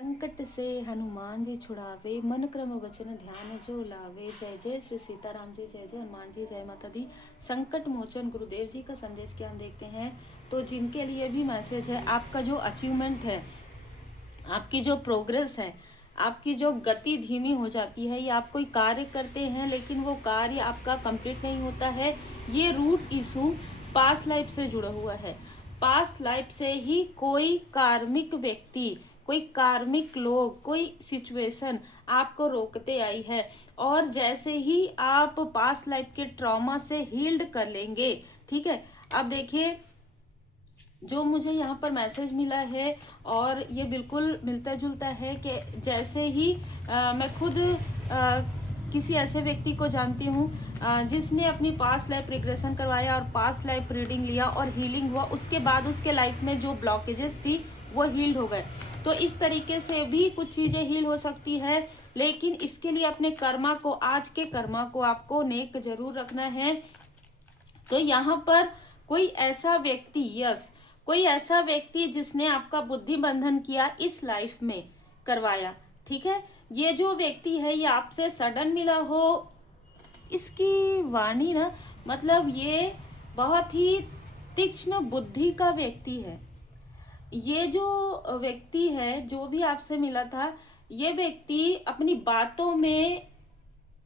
संकट से हनुमान जी छुड़ावे, मन क्रम वचन ध्यान जो लावे। जय जय श्री सीताराम जी, जय जय हनुमान जी, जय माता दी। संकट मोचन गुरुदेव जी का संदेश क्या हम देखते हैं। तो जिनके लिए भी मैसेज है, आपका जो अचीवमेंट है, आपकी जो प्रोग्रेस है, आपकी जो गति धीमी हो जाती है, या आप कोई कार्य करते हैं लेकिन वो कार्य आपका कंप्लीट नहीं होता है, ये रूट इशू पास्ट लाइफ से जुड़ा हुआ है। पास्ट लाइफ से ही कोई कार्मिक व्यक्ति, कोई कार्मिक लोग, कोई सिचुएशन आपको रोकते आई है। और जैसे ही आप पास्ट लाइफ के ट्रॉमा से हील्ड कर लेंगे, ठीक है। अब देखिए, जो मुझे यहाँ पर मैसेज मिला है और ये बिल्कुल मिलता जुलता है कि जैसे ही मैं खुद किसी ऐसे व्यक्ति को जानती हूँ जिसने अपनी पास्ट लाइफ रिग्रेशन करवाया और पास्ट लाइफ रीडिंग लिया और हीलिंग हुआ, उसके बाद उसके लाइफ में जो ब्लॉकेजेस थी वो हील्ड हो गए। तो इस तरीके से भी कुछ चीज़ें हील हो सकती है, लेकिन इसके लिए अपने कर्मा को, आज के कर्मा को आपको नेक जरूर रखना है। तो यहाँ पर कोई ऐसा व्यक्ति, यस, कोई ऐसा व्यक्ति जिसने आपका बुद्धि बंधन किया इस लाइफ में करवाया, ठीक है। ये जो व्यक्ति है ये आपसे सडन मिला हो, इसकी वाणी ना, मतलब ये बहुत ही तीक्ष्ण बुद्धि का व्यक्ति है। ये जो व्यक्ति है, जो भी आपसे मिला था, ये व्यक्ति अपनी बातों में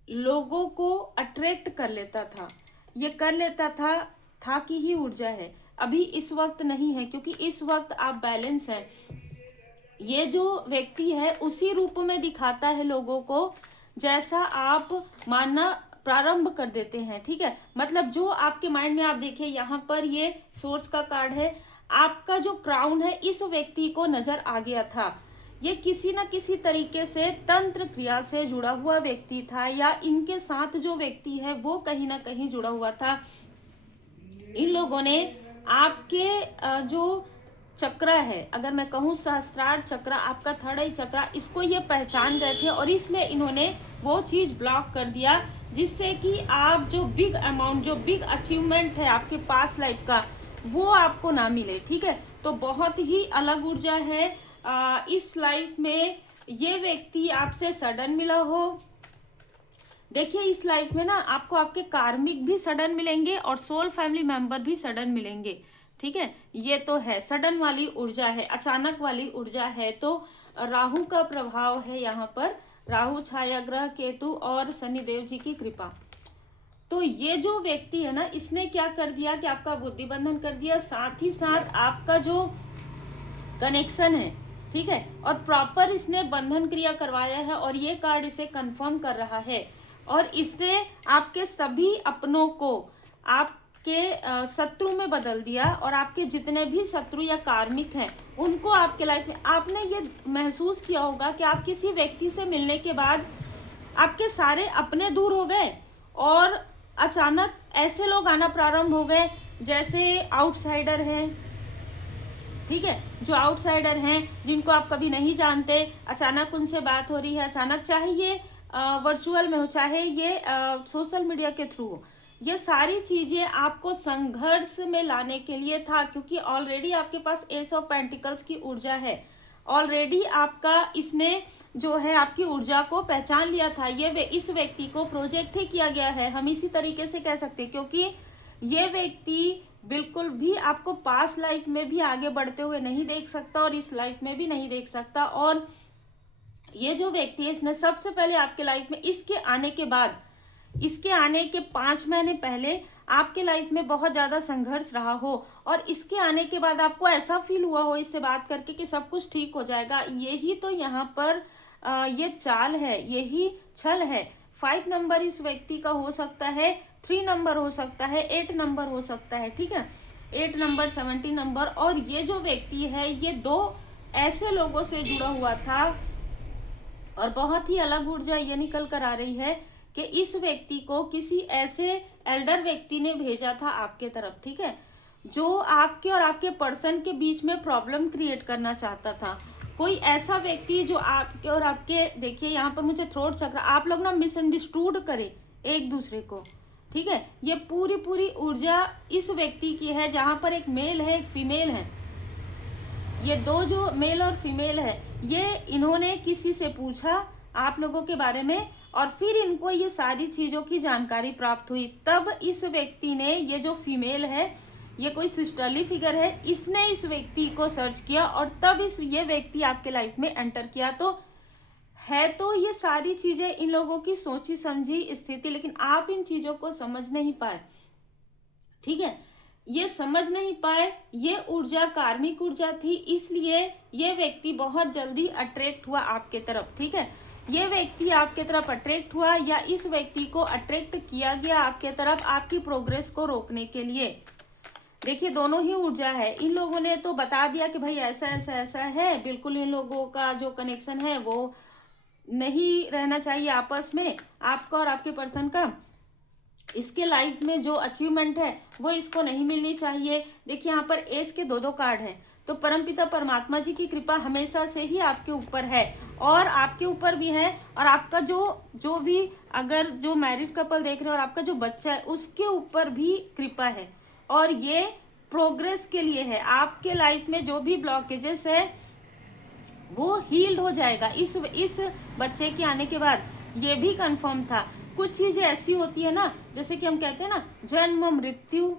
लोगों को अट्रैक्ट कर लेता था। ये कर लेता था कि ही ऊर्जा है। अभी इस वक्त नहीं है, क्योंकि इस वक्त आप बैलेंस हैं। ये जो व्यक्ति है उसी रूप में दिखाता है लोगों को जैसा आप मानना प्रारंभ कर देते हैं, ठीक है। मतलब जो आपके माइंड में, आप देखिए यहाँ पर ये सोर्स का कार्ड है, आपका जो क्राउन है इस व्यक्ति को नजर आ गया था। ये किसी न किसी तरीके से तंत्र क्रिया से जुड़ा हुआ व्यक्ति था, या इनके साथ जो व्यक्ति है वो कहीं ना कहीं जुड़ा हुआ था। इन लोगों ने आपके जो चक्र है, अगर मैं कहूँ सहस्त्रार चक्र, आपका थर्ड आई चक्र, इसको ये पहचान गए थे और इसलिए इन्होंने वो चीज़ ब्लॉक कर दिया, जिससे कि आप जो बिग अमाउंट, जो बिग अचीवमेंट है आपके पास लाइफ का, वो आपको ना मिले, ठीक है। तो बहुत ही अलग ऊर्जा है इस लाइफ में। ये व्यक्ति आपसे सडन मिला हो, देखिए इस लाइफ में ना आपको आपके कार्मिक भी सडन मिलेंगे और सोल फैमिली मेंबर भी सडन मिलेंगे, ठीक है। ये तो है सडन वाली ऊर्जा है, अचानक वाली ऊर्जा है। तो राहु का प्रभाव है यहाँ पर, राहु छाया ग्रह, केतु और शनिदेव जी की कृपा। तो ये जो व्यक्ति है ना, इसने क्या कर दिया कि आपका बुद्धि बंधन कर दिया, साथ ही साथ आपका जो कनेक्शन है, ठीक है, और प्रॉपर इसने बंधन क्रिया करवाया है। और ये कार्ड इसे कंफर्म कर रहा है, और इसने आपके सभी अपनों को आपके शत्रु में बदल दिया, और आपके जितने भी शत्रु या कार्मिक हैं उनको आपके लाइफ में, आपने ये महसूस किया होगा कि आप किसी व्यक्ति से मिलने के बाद आपके सारे अपने दूर हो गए और अचानक ऐसे लोग आना प्रारंभ हो गए जैसे आउटसाइडर हैं, ठीक है। जो आउटसाइडर हैं, जिनको आप कभी नहीं जानते, अचानक उनसे बात हो रही है, अचानक, चाहे ये वर्चुअल में हो, चाहे ये सोशल मीडिया के थ्रू हो, ये सारी चीज़ें आपको संघर्ष में लाने के लिए था, क्योंकि ऑलरेडी आपके पास एस ऑफ पेंटिकल्स की ऊर्जा है। ऑलरेडी आपका इसने जो है आपकी ऊर्जा को पहचान लिया था। ये इस व्यक्ति को प्रोजेक्ट ही किया गया है, हम इसी तरीके से कह सकते हैं, क्योंकि ये व्यक्ति बिल्कुल भी आपको पास्ट लाइफ में भी आगे बढ़ते हुए नहीं देख सकता और इस लाइफ में भी नहीं देख सकता। और ये जो व्यक्ति है, इसने सबसे पहले आपके लाइफ में, इसके आने के बाद, इसके आने के 5 महीने पहले आपके लाइफ में बहुत ज़्यादा संघर्ष रहा हो, और इसके आने के बाद आपको ऐसा फील हुआ हो इससे बात करके कि सब कुछ ठीक हो जाएगा। यही तो यहाँ पर ये चाल है, यही छल है। 5 नंबर इस व्यक्ति का हो सकता है, 3 नंबर हो सकता है, 8 नंबर हो सकता है, ठीक है, 8 नंबर, 70 नंबर। और ये जो व्यक्ति है ये 2 ऐसे लोगों से जुड़ा हुआ था, और बहुत ही अलग ऊर्जा ये निकल कर आ रही है कि इस व्यक्ति को किसी ऐसे एल्डर व्यक्ति ने भेजा था आपके तरफ, ठीक है, जो आपके और आपके पर्सन के बीच में प्रॉब्लम क्रिएट करना चाहता था। कोई ऐसा व्यक्ति जो आपके और आपके, देखिए यहाँ पर मुझे थ्रोट चक्र, आप लोग ना मिसअंडरस्टूड करें एक दूसरे को, ठीक है। ये पूरी ऊर्जा इस व्यक्ति की है, जहाँ पर एक मेल है, एक फीमेल है। ये 2 जो मेल और फीमेल है, ये इन्होंने किसी से पूछा आप लोगों के बारे में और फिर इनको ये सारी चीज़ों की जानकारी प्राप्त हुई। तब इस व्यक्ति ने, ये जो फीमेल है, ये कोई सिस्टरली फिगर है, इसने इस व्यक्ति को सर्च किया और तब ये व्यक्ति आपके लाइफ में एंटर किया। तो ये सारी चीज़ें इन लोगों की सोची समझी स्थिति, लेकिन आप इन चीज़ों को समझ नहीं पाए। ठीक है, ये समझ नहीं पाए। ये ऊर्जा कार्मिक ऊर्जा थी, इसलिए ये व्यक्ति बहुत जल्दी अट्रैक्ट हुआ आपके तरफ। ठीक है, ये व्यक्ति आपके तरफ अट्रैक्ट हुआ या इस व्यक्ति को अट्रैक्ट किया गया आपके तरफ आपकी प्रोग्रेस को रोकने के लिए। देखिए, दोनों ही ऊर्जा है। इन लोगों ने तो बता दिया कि भाई ऐसा ऐसा ऐसा है, बिल्कुल इन लोगों का जो कनेक्शन है वो नहीं रहना चाहिए आपस में, आपका और आपके पर्सन का। इसके लाइफ में जो अचीवमेंट है वो इसको नहीं मिलनी चाहिए। देखिए, यहाँ पर एस के दो कार्ड है, तो परमपिता परमात्मा जी की कृपा हमेशा से ही आपके ऊपर है और आपके ऊपर भी है। और आपका जो भी, अगर जो मैरिड कपल देख रहे हो और आपका जो बच्चा है उसके ऊपर भी कृपा है और ये प्रोग्रेस के लिए है। आपके लाइफ में जो भी ब्लॉकेजेस है वो हील्ड हो जाएगा इस बच्चे के आने के बाद। ये भी कंफर्म था। कुछ चीजें ऐसी होती है ना, जैसे कि हम कहते हैं ना, जन्म मृत्यु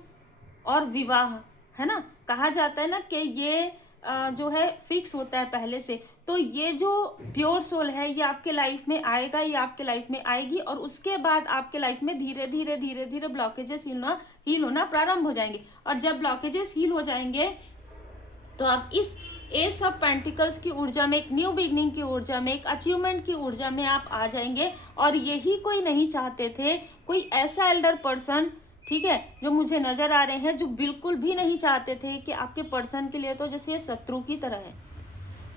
और विवाह, है ना, कहा जाता है ना कि ये जो है फिक्स होता है पहले से। तो ये जो प्योर सोल है ये आपके लाइफ में आएगा, ये आपके लाइफ में आएगी और उसके बाद आपके लाइफ में धीरे धीरे धीरे धीरे ब्लॉकेजेस हील होना प्रारंभ हो जाएंगे। और जब ब्लॉकेजेस हील हो जाएंगे तो आप इस एस ऑफ पेंटिकल्स की ऊर्जा में, एक न्यू बिगनिंग की ऊर्जा में, एक अचीवमेंट की ऊर्जा में आप आ जाएंगे। और यही कोई नहीं चाहते थे, कोई ऐसा एल्डर पर्सन, ठीक है, जो मुझे नजर आ रहे हैं, जो बिल्कुल भी नहीं चाहते थे कि आपके पर्सन के लिए तो जैसे ये शत्रु की तरह है।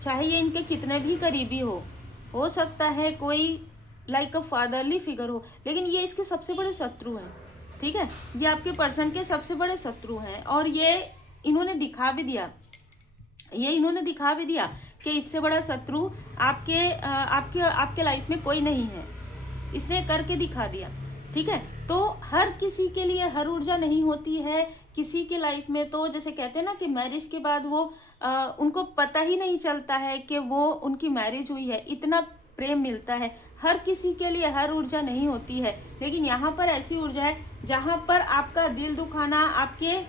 चाहे ये इनके कितने भी करीबी हो सकता है कोई लाइक अ फादरली फिगर हो, लेकिन ये इसके सबसे बड़े शत्रु हैं। ठीक है, ये आपके पर्सन के सबसे बड़े शत्रु हैं और ये इन्होंने दिखा भी दिया, कि इससे बड़ा शत्रु आपके लाइफ में कोई नहीं है। इसने करके दिखा दिया। ठीक है, तो हर किसी के लिए हर ऊर्जा नहीं होती है। किसी के लाइफ में तो जैसे कहते हैं ना कि मैरिज के बाद वो उनको पता ही नहीं चलता है कि वो उनकी मैरिज हुई है, इतना प्रेम मिलता है। हर किसी के लिए हर ऊर्जा नहीं होती है, लेकिन यहाँ पर ऐसी ऊर्जा है जहाँ पर आपका दिल दुखाना, आपके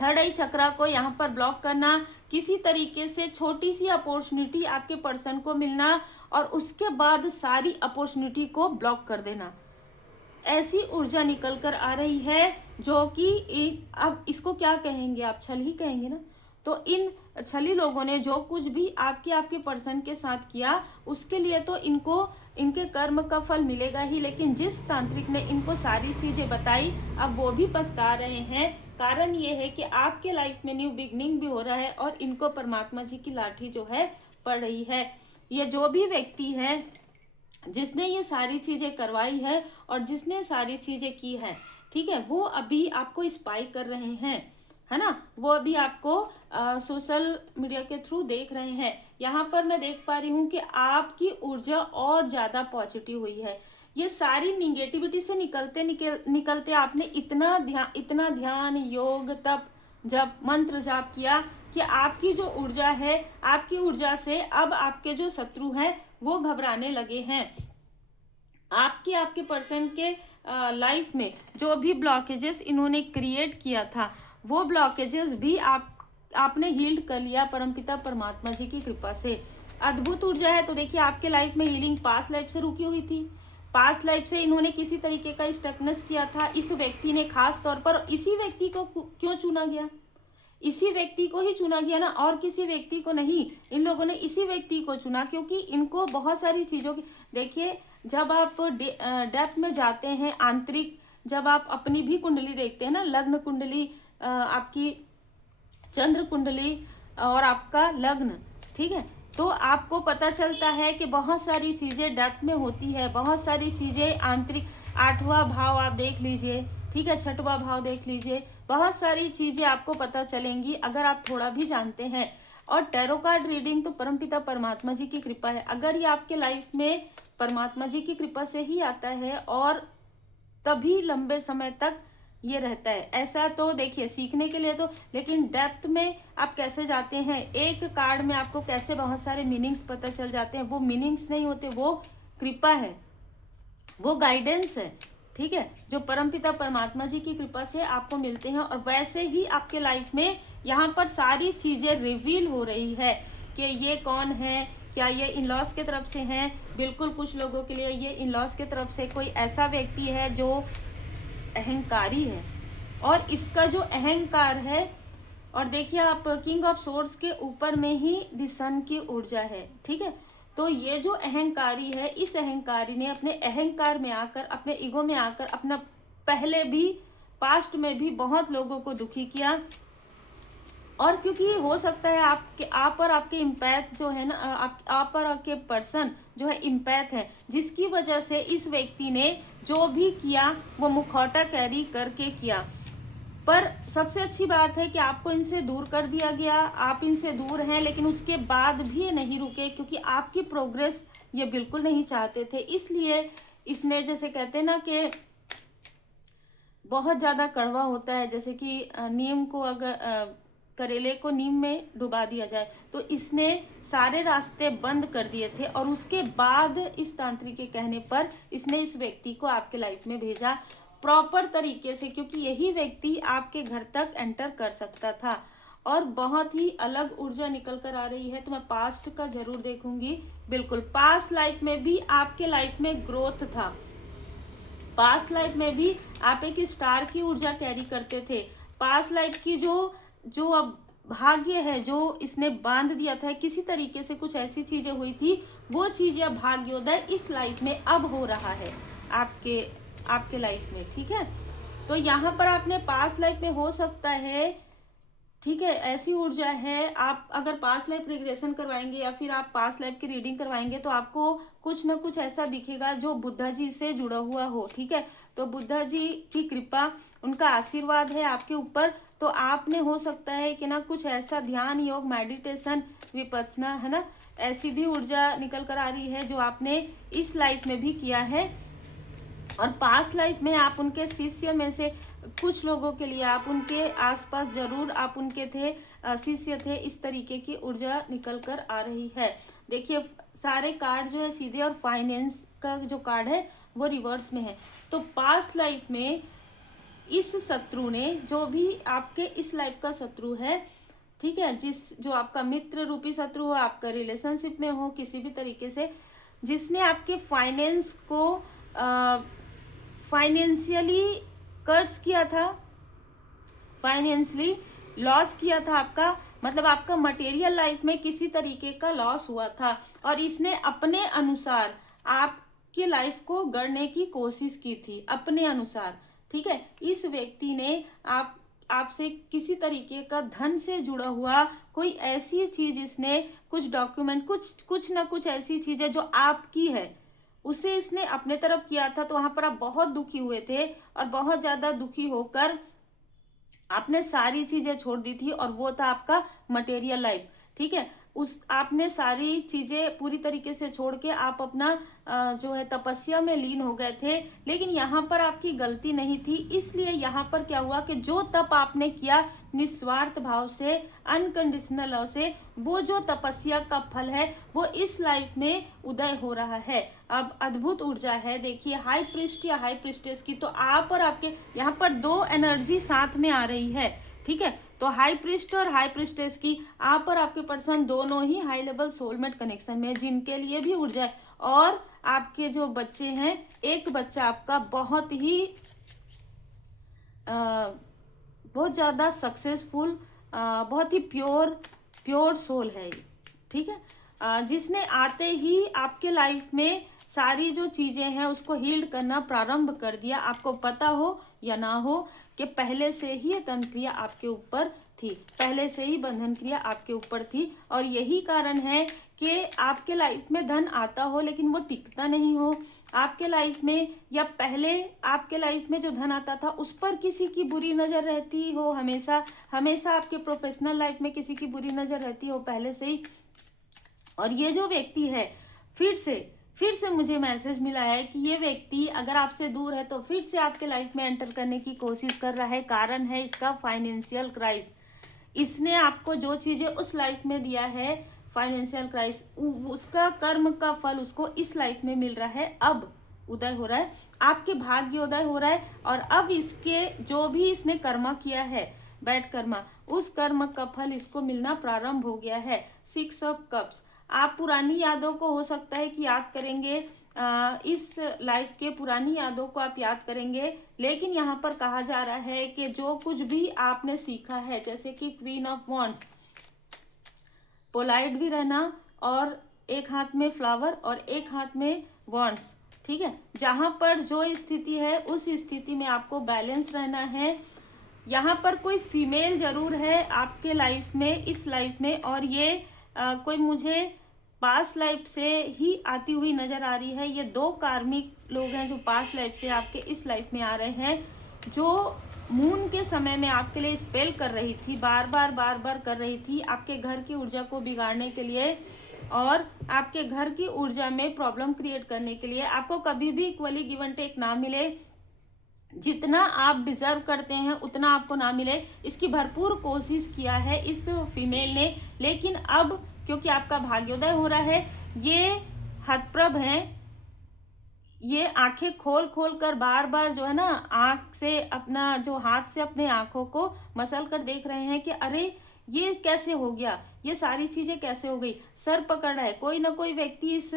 थर्ड आई चक्रा को यहाँ पर ब्लॉक करना, किसी तरीके से छोटी सी अपॉर्चुनिटी आपके पर्सन को मिलना और उसके बाद सारी अपॉर्चुनिटी को ब्लॉक कर देना, ऐसी ऊर्जा निकल कर आ रही है। जो कि अब इसको क्या कहेंगे आप, छल ही कहेंगे ना। तो इन छली लोगों ने जो कुछ भी आपके पर्सन के साथ किया उसके लिए तो इनके कर्म का फल मिलेगा ही, लेकिन जिस तांत्रिक ने इनको सारी चीजें बताई अब वो भी पछता रहे हैं। कारण ये है कि आपके लाइफ में न्यू बिगनिंग भी हो रहा है और इनको परमात्मा जी की लाठी जो है पड़ रही है। ये जो भी व्यक्ति है जिसने ये सारी चीजें करवाई है और जिसने सारी चीजें की है, ठीक है, वो अभी आपको स्पाई कर रहे हैं, है ना, वो अभी आपको सोशल मीडिया के थ्रू देख रहे हैं। यहाँ पर मैं देख पा रही हूँ कि आपकी ऊर्जा और ज्यादा पॉजिटिव हुई है। ये सारी निगेटिविटी से निकलते आपने इतना ध्यान, योग, तप, जब मंत्र जाप किया कि आपकी जो ऊर्जा है, आपकी ऊर्जा से अब आपके जो शत्रु हैं वो घबराने लगे हैं। आपके पर्सन के लाइफ में जो भी ब्लॉकेजेस इन्होंने क्रिएट किया था वो ब्लॉकेजेस भी आपने हील्ड कर लिया परमपिता परमात्मा जी की कृपा से। अद्भुत ऊर्जा है। तो देखिए, आपके लाइफ में हीलिंग पास्ट लाइफ से रुकी हुई थी। पास्ट लाइफ से इन्होंने किसी तरीके का स्टकनेस किया था। इस व्यक्ति ने खास तौर पर इसी व्यक्ति को क्यों चुना गया, इसी व्यक्ति को ही चुना गया ना, और किसी व्यक्ति को नहीं। इन लोगों ने इसी व्यक्ति को चुना क्योंकि इनको बहुत सारी चीज़ों की, देखिए जब आप डेप्थ में जाते हैं आंतरिक, जब आप अपनी भी कुंडली देखते हैं ना, लग्न कुंडली, आपकी चंद्र कुंडली और आपका लग्न, ठीक है, तो आपको पता चलता है कि बहुत सारी चीज़ें डेप्थ में होती है, बहुत सारी चीज़ें आंतरिक। 8वां भाव आप देख लीजिए, ठीक है, 6वां भाव देख लीजिए, बहुत सारी चीजें आपको पता चलेंगी अगर आप थोड़ा भी जानते हैं। और टैरो कार्ड रीडिंग तो परमपिता परमात्मा जी की कृपा है। अगर ये आपके लाइफ में परमात्मा जी की कृपा से ही आता है और तभी लंबे समय तक ये रहता है। ऐसा तो देखिए सीखने के लिए तो, लेकिन डेप्थ में आप कैसे जाते हैं, एक कार्ड में आपको कैसे बहुत सारे मीनिंग्स पता चल जाते हैं, वो मीनिंग्स नहीं होते, वो कृपा है, वो गाइडेंस है, ठीक है, जो परमपिता परमात्मा जी की कृपा से आपको मिलते हैं। और वैसे ही आपके लाइफ में यहाँ पर सारी चीजें रिवील हो रही है कि ये कौन है, क्या ये इन लॉज के तरफ से हैं, बिल्कुल कुछ लोगों के लिए ये इन लॉज के तरफ से कोई ऐसा व्यक्ति है जो अहंकारी है, और इसका जो अहंकार है, और देखिए आप किंग ऑफ सोर्ड्स के ऊपर में ही द सन की ऊर्जा है, ठीक है। तो ये जो अहंकारी है, इस अहंकारी ने अपने अहंकार में आकर, अपने ईगो में आकर, अपना पहले भी पास्ट में भी बहुत लोगों को दुखी किया। और क्योंकि हो सकता है आप और आपके इम्पैथ जो है ना, आप और आपके पर्सन जो है इम्पैथ है, जिसकी वजह से इस व्यक्ति ने जो भी किया वो मुखौटा कैरी करके किया। पर सबसे अच्छी बात है कि आपको इनसे दूर कर दिया गया, आप इनसे दूर हैं, लेकिन उसके बाद भी ये नहीं रुके, क्योंकि आपकी प्रोग्रेस ये बिल्कुल नहीं चाहते थे। इसलिए इसने, जैसे कहते हैं ना कि बहुत ज़्यादा कड़वा होता है, जैसे कि नीम को अगर करेले को नीम में डुबा दिया जाए, तो इसने सारे रास्ते बंद कर दिए थे। और उसके बाद इस तांत्रिक के कहने पर इसने इस व्यक्ति को आपके लाइफ में भेजा प्रॉपर तरीके से, क्योंकि यही व्यक्ति आपके घर तक एंटर कर सकता था। और बहुत ही अलग ऊर्जा निकल कर आ रही है। तो मैं पास्ट का जरूर देखूंगी, बिल्कुल पास्ट लाइफ में भी आपके लाइफ में ग्रोथ था, पास्ट लाइफ में भी आप एक स्टार की ऊर्जा कैरी करते थे। पास्ट लाइफ की जो अब भाग्य है, जो इसने बांध दिया था, किसी तरीके से कुछ ऐसी चीजें हुई थी, वो चीजें अब भाग्योदय इस लाइफ में अब हो रहा है आपके लाइफ में, ठीक है। तो यहाँ पर आपने पास्ट लाइफ में हो सकता है, ठीक है, ऐसी ऊर्जा है, आप अगर पास्ट लाइफ रिग्रेशन करवाएंगे या फिर आप पास्ट लाइफ की रीडिंग करवाएंगे तो आपको कुछ ना कुछ ऐसा दिखेगा जो बुद्धा जी से जुड़ा हुआ हो, ठीक है। तो बुद्धा जी की कृपा, उनका आशीर्वाद है आपके ऊपर। तो आपने हो सकता है कि ना कुछ ऐसा ध्यान योग, मेडिटेशन, विपश्यना, है ना, ऐसी भी ऊर्जा निकल कर आ रही है जो आपने इस लाइफ में भी किया है। और पास्ट लाइफ में आप उनके शिष्य में से कुछ लोगों के लिए, आप उनके आसपास जरूर आप उनके थे, शिष्य थे, इस तरीके की ऊर्जा निकल कर आ रही है। देखिए सारे कार्ड जो है सीधे, और फाइनेंस का जो कार्ड है वो रिवर्स में है। तो पास्ट लाइफ में इस शत्रु ने, जो भी आपके इस लाइफ का शत्रु है, ठीक है, जो आपका मित्र रूपी शत्रु हो, आपका रिलेशनशिप में हो किसी भी तरीके से, जिसने आपके फाइनेंस को फाइनेंशियली कर्ज किया था, फाइनेंशियली लॉस किया था आपका, मतलब आपका मटेरियल लाइफ में किसी तरीके का लॉस हुआ था, और इसने अपने अनुसार आपके लाइफ को गढ़ने की कोशिश की थी, अपने अनुसार, ठीक है। इस व्यक्ति ने आपसे किसी तरीके का धन से जुड़ा हुआ कोई ऐसी चीज, इसने कुछ डॉक्यूमेंट, कुछ ना कुछ ऐसी चीज है जो आपकी है, उसे इसने अपने तरफ किया था। तो वहां पर आप बहुत दुखी हुए थे, और बहुत ज्यादा दुखी होकर आपने सारी चीजें छोड़ दी थी, और वो था आपका मटेरियल लाइफ, ठीक है। आपने सारी चीजें पूरी तरीके से छोड़ के आप अपना जो है तपस्या में लीन हो गए थे। लेकिन यहाँ पर आपकी गलती नहीं थी, इसलिए यहाँ पर क्या हुआ कि जो तप आपने किया निस्वार्थ भाव से, अनकंडीशनल लव से, वो जो तपस्या का फल है वो इस लाइफ में उदय हो रहा है। अब अद्भुत ऊर्जा है, देखिए हाई प्रिस्ट या हाई प्रिस्टेस की। तो आप और आपके यहाँ पर दो एनर्जी साथ में आ रही है, ठीक है। तो हाई प्रिस्ट और हाई प्रिस्टेस की, आप और आपके पर्सन दोनों ही हाई लेवल सोलमेट कनेक्शन में, जिनके लिए भी ऊर्जा है। और आपके जो बच्चे हैं, एक बच्चा आपका बहुत ज़्यादा सक्सेसफुल, बहुत ही प्योर सोल है, ठीक है, जिसने आते ही आपके लाइफ में सारी जो चीज़ें हैं उसको हील्ड करना प्रारंभ कर दिया। आपको पता हो या ना हो कि पहले से ही ये तंत्र क्रिया आपके ऊपर थी, पहले से ही बंधन क्रिया आपके ऊपर थी। और यही कारण है कि आपके लाइफ में धन आता हो लेकिन वो टिकता नहीं हो आपके लाइफ में, या पहले आपके लाइफ में जो धन आता था उस पर किसी की बुरी नज़र रहती हो, हमेशा आपके प्रोफेशनल लाइफ में किसी की बुरी नज़र रहती हो पहले से ही। और ये जो व्यक्ति है फिर से फिर से मुझे मैसेज मिला है कि ये व्यक्ति अगर आपसे दूर है तो फिर से आपके लाइफ में एंटर करने की कोशिश कर रहा है। कारण है इसका फाइनेंशियल क्राइस। इसने आपको जो चीज़ें उस लाइफ में दिया है, फाइनेंशियल क्राइस, उसका कर्म का फल उसको इस लाइफ में मिल रहा है। अब उदय हो रहा है, आपके भाग्य उदय हो रहा है। और अब इसके जो भी इसने कर्म किया है, बैड कर्म, उस कर्म का फल इसको मिलना प्रारंभ हो गया है। 6 ऑफ कप्स, आप पुरानी यादों को हो सकता है कि याद करेंगे, इस लाइफ के पुरानी यादों को आप याद करेंगे। लेकिन यहाँ पर कहा जा रहा है कि जो कुछ भी आपने सीखा है, जैसे कि क्वीन ऑफ वॉन्ड्स, पोलाइट भी रहना, और एक हाथ में फ्लावर और एक हाथ में वॉन्ड्स, ठीक है। जहाँ पर जो स्थिति है उस स्थिति में आपको बैलेंस रहना है। यहाँ पर कोई फीमेल जरूर है आपके लाइफ में, इस लाइफ में, और ये कोई मुझे पास्ट लाइफ से ही आती हुई नजर आ रही है। ये 2 कार्मिक लोग हैं जो पास्ट लाइफ से आपके इस लाइफ में आ रहे हैं, जो मून के समय में आपके लिए स्पेल कर रही थी, बार बार कर रही थी आपके घर की ऊर्जा को बिगाड़ने के लिए और आपके घर की ऊर्जा में प्रॉब्लम क्रिएट करने के लिए। आपको कभी भी इक्वली गिव एंड टेक ना मिले, जितना आप डिजर्व करते हैं उतना आपको ना मिले, इसकी भरपूर कोशिश किया है इस फीमेल ने। लेकिन अब क्योंकि आपका भाग्योदय हो रहा है, ये हतप्रभ हैं, ये आंखें खोल खोल कर बार बार जो है ना, आंख से अपना जो हाथ से अपने आंखों को मसल कर देख रहे हैं कि अरे ये कैसे हो गया, ये सारी चीजें कैसे हो गई। सर पकड़ रहा है कोई ना कोई व्यक्ति इस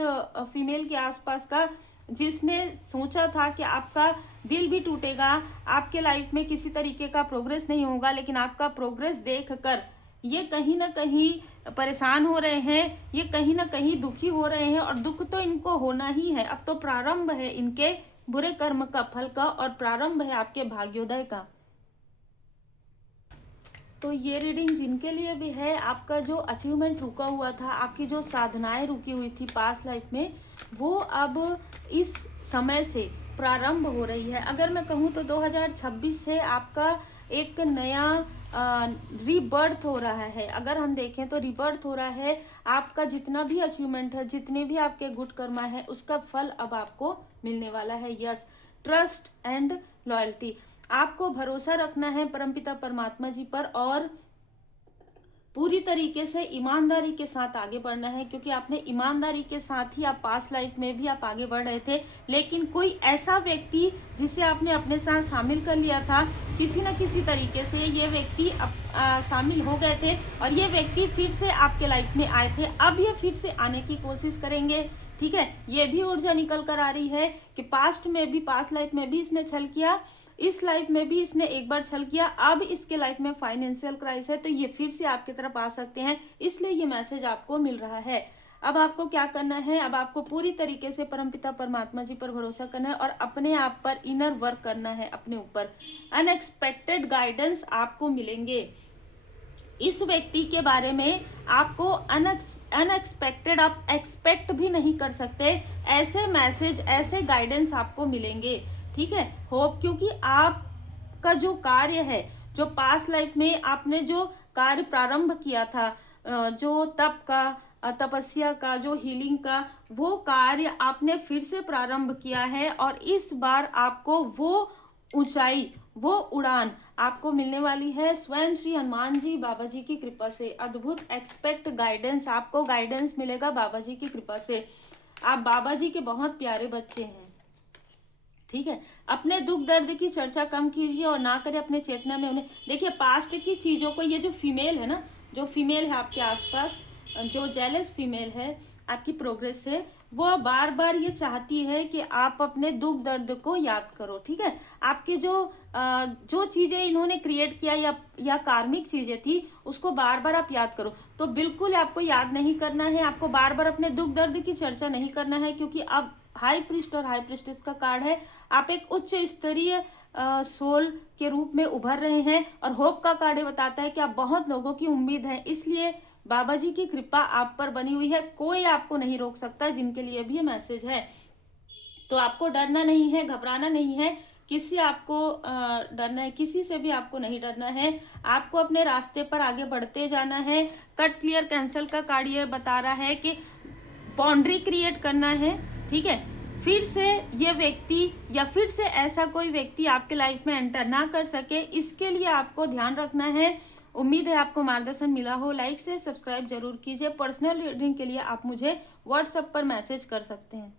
फीमेल के आसपास का, जिसने सोचा था कि आपका दिल भी टूटेगा, आपके लाइफ में किसी तरीके का प्रोग्रेस नहीं होगा, लेकिन आपका प्रोग्रेस देखकर ये कहीं ना कहीं परेशान हो रहे हैं, ये कहीं ना कहीं दुखी हो रहे हैं। और दुख तो इनको होना ही है, अब तो प्रारंभ है इनके बुरे कर्म का फल का, और प्रारंभ है आपके भाग्योदय का। तो ये रीडिंग जिनके लिए भी है, आपका जो अचीवमेंट रुका हुआ था, आपकी जो साधनाएं रुकी हुई थी पास्ट लाइफ में, वो अब इस समय से प्रारंभ हो रही है। अगर मैं कहूँ तो 2026 से आपका एक नया रीबर्थ हो रहा है। अगर हम देखें तो रीबर्थ हो रहा है, आपका जितना भी अचीवमेंट है, जितने भी आपके गुड कर्मा है, उसका फल अब आपको मिलने वाला है। यस, ट्रस्ट एंड लॉयल्टी, आपको भरोसा रखना है परमपिता परमात्मा जी पर, और पूरी तरीके से ईमानदारी के साथ आगे बढ़ना है, क्योंकि आपने ईमानदारी के साथ ही आप पास्ट लाइफ में भी आप आगे बढ़ रहे थे। लेकिन कोई ऐसा व्यक्ति जिसे आपने अपने साथ शामिल कर लिया था, किसी न किसी तरीके से ये व्यक्ति शामिल हो गए थे, और ये व्यक्ति फिर से आपके लाइफ में आए थे। अब ये फिर से आने की कोशिश करेंगे, ठीक है। ये भी ऊर्जा निकल कर आ रही है कि पास्ट में भी, पास्ट लाइफ में भी इसने छल किया, इस लाइफ में भी इसने एक बार छल किया, अब इसके लाइफ में फाइनेंशियल क्राइसिस है, तो ये फिर से आपकी तरफ आ सकते हैं। इसलिए ये मैसेज आपको मिल रहा है। अब आपको क्या करना है, अब आपको पूरी तरीके से परमपिता परमात्मा जी पर भरोसा करना है और अपने आप पर इनर वर्क करना है, अपने ऊपर। अनएक्सपेक्टेड गाइडेंस आपको मिलेंगे। इस व्यक्ति के बारे में आपको अनएक्सपेक्टेड, आप एक्सपेक्ट भी नहीं कर सकते, ऐसे मैसेज, ऐसे गाइडेंस आपको मिलेंगे, ठीक है। होप, क्योंकि आपका जो कार्य है, जो पास्ट लाइफ में आपने जो कार्य प्रारंभ किया था, जो तप का, तपस्या का, जो हीलिंग का, वो कार्य आपने फिर से प्रारंभ किया है। और इस बार आपको वो ऊंचाई, वो उड़ान आपको मिलने वाली है स्वयं श्री हनुमान जी बाबा जी की कृपा से। अद्भुत एक्सपेक्ट गाइडेंस, आपको गाइडेंस मिलेगा बाबा जी की कृपा से। आप बाबा जी के बहुत प्यारे बच्चे हैं, ठीक है। अपने दुख दर्द की चर्चा कम कीजिए और ना करें अपने चेतना में उन्हें। देखिए, पास्ट की चीजों को, ये जो फीमेल है ना, जो फीमेल है आपके आसपास, जो जेलस फीमेल है आपकी प्रोग्रेस से, वो बार बार ये चाहती है कि आप अपने दुख दर्द को याद करो, ठीक है। आपके जो चीजें इन्होंने क्रिएट किया या कार्मिक चीजें थी, उसको बार बार आप याद करो। तो बिल्कुल आपको याद नहीं करना है, आपको बार बार अपने दुख दर्द की चर्चा नहीं करना है, क्योंकि अब हाई प्रीस्ट और हाई प्रीस्टेस का कार्ड है। आप एक उच्च स्तरीय सोल के रूप में उभर रहे हैं, और होप का कार्ड बताता है कि आप बहुत लोगों की उम्मीद है, इसलिए बाबा जी की कृपा आप पर बनी हुई है, कोई आपको नहीं रोक सकता, जिनके लिए भी ये मैसेज है। तो आपको डरना नहीं है, घबराना नहीं है, किसी आपको डरना है, किसी से भी आपको नहीं डरना है। आपको अपने रास्ते पर आगे बढ़ते जाना है। कट क्लियर कैंसल का कार्ड ये बता रहा है कि बाउंड्री क्रिएट करना है, ठीक है। फिर से ये व्यक्ति या फिर से ऐसा कोई व्यक्ति आपके लाइफ में एंटर ना कर सके, इसके लिए आपको ध्यान रखना है। उम्मीद है आपको मार्गदर्शन मिला हो। लाइक से सब्सक्राइब जरूर कीजिए। पर्सनल रीडिंग के लिए आप मुझे व्हाट्सएप पर मैसेज कर सकते हैं।